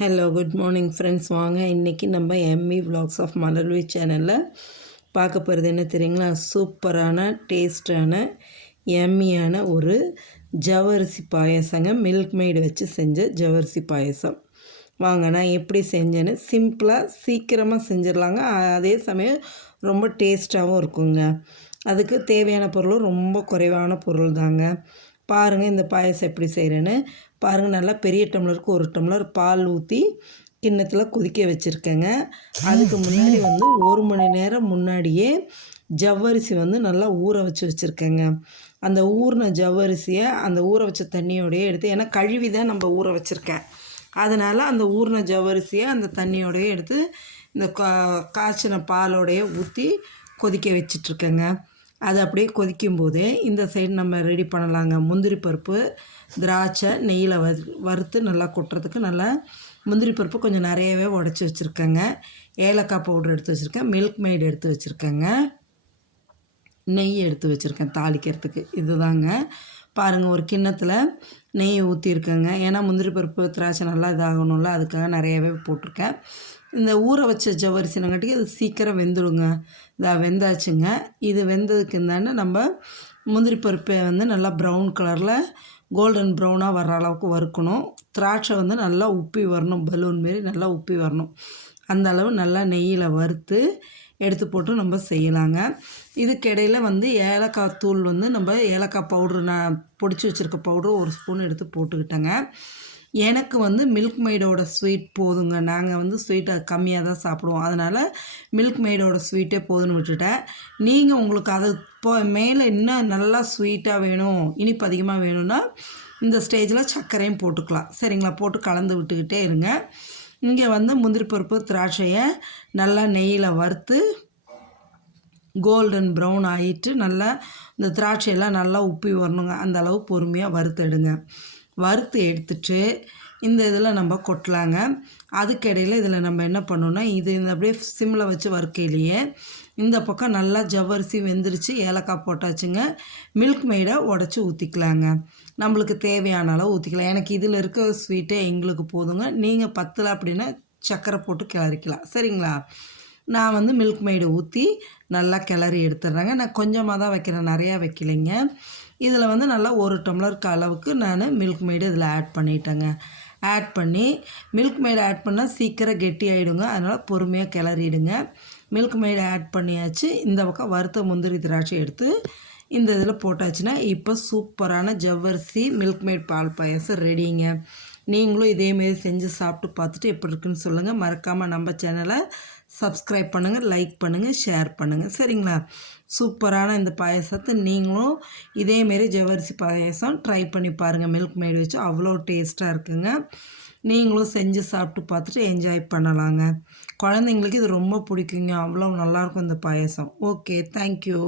Hello good morning friends வாங்க இன்றைக்கி நம்ம எம்இ விலாக்ஸ் ஆஃப் மலர்வி சேனலில் பார்க்க போகிறது என்ன தெரியுங்களா? சூப்பரான டேஸ்டான எம்மியான ஒரு ஜவ்வரிசி பாயசங்க. மில்க் மெய்டு வச்சு செஞ்ச ஜவ்வரிசி பாயசம். வாங்க நான் எப்படி செஞ்சேன்னு சிம்பிளாக சீக்கிரமாக செஞ்சிடலாங்க. அதே சமயம் ரொம்ப டேஸ்ட்டாகவும் இருக்குங்க. அதுக்கு தேவையான பொருளும் ரொம்ப குறைவான பொருள் தாங்க பாருங்கள் இந்த பாயசம் எப்படி செய்கிறேன்னு பாருங்கள் நல்லா பெரிய டம்ளருக்கு ஒரு டம்ளர் பால் ஊற்றி கிண்ணத்தில் கொதிக்க வச்சுருக்கேங்க. அதுக்கு முன்னாடி வந்து ஒரு மணி நேரம் முன்னாடியே ஜவ்வரிசி வந்து நல்லா ஊற வச்சு வச்சுருக்கேங்க. அந்த ஊறின ஜவ்வரிசியை அந்த ஊற வச்ச தண்ணியோடையே எடுத்து ஏன்னா கழுவி தான் நம்ம ஊற வச்சுருக்கேன் அதனால் அந்த ஊறின ஜவ்வரிசியை அந்த தண்ணியோடையே எடுத்து இந்த கா காய்ச்சின பாலோடையே ஊற்றி கொதிக்க வச்சிட்ருக்கேங்க. அது அப்படியே கொதிக்கும் போதே இந்த சைடு நம்ம ரெடி பண்ணலாங்க. முந்திரி பருப்பு திராட்சை நெய்யில் வறுத்து நல்லா கொட்டுறதுக்கு நல்லா முந்திரி பருப்பு கொஞ்சம் நிறையவே உடச்சி வச்சுருக்கேங்க. ஏலக்காய் பவுடர் எடுத்து வச்சுருக்கேன். மில்க் மெய்டு எடுத்து வச்சுருக்கேங்க. நெய் எடுத்து வச்சுருக்கேன் தாளிக்கிறதுக்கு. இதுதாங்க. பாருங்கள் ஒரு கிண்ணத்தில் நெய் ஊற்றிருக்கேங்க ஏன்னா முந்திரி பருப்பு திராட்சை நல்லா இதாகணும்ல அதுக்காக நிறையவே போட்டிருக்கேன். இந்த ஊற வச்ச ஜவரிசினங்காட்டிக்கு அது சீக்கிரம் வெந்துடுங்க. இதாக வெந்தாச்சுங்க. இது வெந்ததுக்கு இருந்தானே நம்ம முந்திரி பருப்பை வந்து நல்லா ப்ரௌன் கலரில் கோல்டன் ப்ரௌனாக வர்ற அளவுக்கு வறுக்கணும். திராட்சை வந்து நல்லா உப்பி வரணும். பலூன் மாரி நல்லா உப்பி வரணும். அந்த அளவு நல்லா நெய்யில் வறுத்து எடுத்து போட்டு நம்ம செய்யலாங்க. இதுக்கிடையில் வந்து ஏலக்காய் தூள் வந்து நம்ம ஏலக்காய் பவுட்ரு நான் பொடிச்சு வச்சுருக்க பவுட்ரு ஒரு ஸ்பூன் எடுத்து போட்டுக்கிட்டேங்க. எனக்கு வந்து மில்க் மெய்டோட ஸ்வீட் போதுங்க. நாங்கள் வந்து ஸ்வீட்டை கம்மியாக தான் சாப்பிடுவோம். அதனால் மில்க் மெய்டோட ஸ்வீட்டே போதுன்னு விட்டுட்டேன். நீங்கள் உங்களுக்கு அது இப்போ மேலே இன்னும் நல்லா ஸ்வீட்டாக வேணும் இனிப்பு அதிகமாக வேணும்னா இந்த ஸ்டேஜில் சர்க்கரையும் போட்டுக்கலாம். சரிங்களா? போட்டு கலந்து விட்டுக்கிட்டே இருங்க. இங்கே வந்து முந்திரி பருப்பு திராட்சையை நல்லா நெய்யில் வறுத்து கோல்டன் ப்ரௌன் ஆகிட்டு நல்லா இந்த திராட்சையெல்லாம் நல்லா உப்பி வரணுங்க. அந்த அளவு பொறுமையாக வறுத்தெடுங்க வறுத்து எடுத்துட்டு இந்த இதில் நம்ம கொட்டலாங்க. அதுக்கிடையில் இதில் நம்ம என்ன பண்ணோன்னா இது இந்த அப்படியே சிம்மில் வச்சு வறுக்கையிலேயே இந்த பக்கம் நல்லா ஜவ்வரிசி வெந்துருச்சு ஏலக்காய் போட்டாச்சுங்க. மில்க் மெய்டை உடச்சி ஊற்றிக்கலாங்க நம்மளுக்கு தேவையான அளவு ஊற்றிக்கலாம் எனக்கு இதில் இருக்க ஸ்வீட்டே எங்களுக்கு போதுங்க. நீங்கள் பத்தில் அப்படின்னா சர்க்கரை போட்டு கிளறிக்கலாம். சரிங்களா? நான் வந்து மில்க் மெய்டை ஊற்றி நல்லா கிளறி எடுத்துடுறேங்க. நான் கொஞ்சமாக தான் வைக்கிறேன். நிறையா வைக்கலைங்க. இதில் வந்து நல்லா ஒரு டம்ளருக்கு அளவுக்கு நான் மில்க் மெய்டு இதில் ஆட் பண்ணிட்டேங்க. ஆட் பண்ணி மில்க் மெய்டு ஆட் பண்ணால் சீக்கிரம் கெட்டி ஆகிடுங்க அதனால் பொறுமையாக கிளறிடுங்க. மில்க் மெய்டு ஆட் பண்ணியாச்சு. இந்த பக்கம் வறுத்த முந்திரி திராட்சை எடுத்து இந்த இதில் போட்டாச்சுன்னா இப்போ சூப்பரான ஜவ்வரிசி மில்க் மேட் பால் பாயசம் ரெடிங்க. நீங்களும் இதேமாரி செஞ்சு சாப்பிட்டு பார்த்துட்டு எப்படி இருக்குன்னு சொல்லுங்கள் மறக்காமல் நம்ம சேனலை சப்ஸ்கிரைப் பண்ணுங்கள் லைக் பண்ணுங்கள் ஷேர் பண்ணுங்கள் சரிங்களா? சூப்பரான இந்த பாயசத்தை நீங்களும் இதேமாரி ஜவரிசி பாயசம் ட்ரை பண்ணி பாருங்கள் மில்க் மேடு வச்சு அவ்வளோ டேஸ்ட்டாக இருக்குங்க. நீங்களும் செஞ்சு சாப்பிட்டு பார்த்துட்டு என்ஜாய் பண்ணலாங்க. குழந்தைங்களுக்கு இது ரொம்ப பிடிக்குங்க. அவ்வளோ நல்லாயிருக்கும் இந்த பாயசம். Okay thank you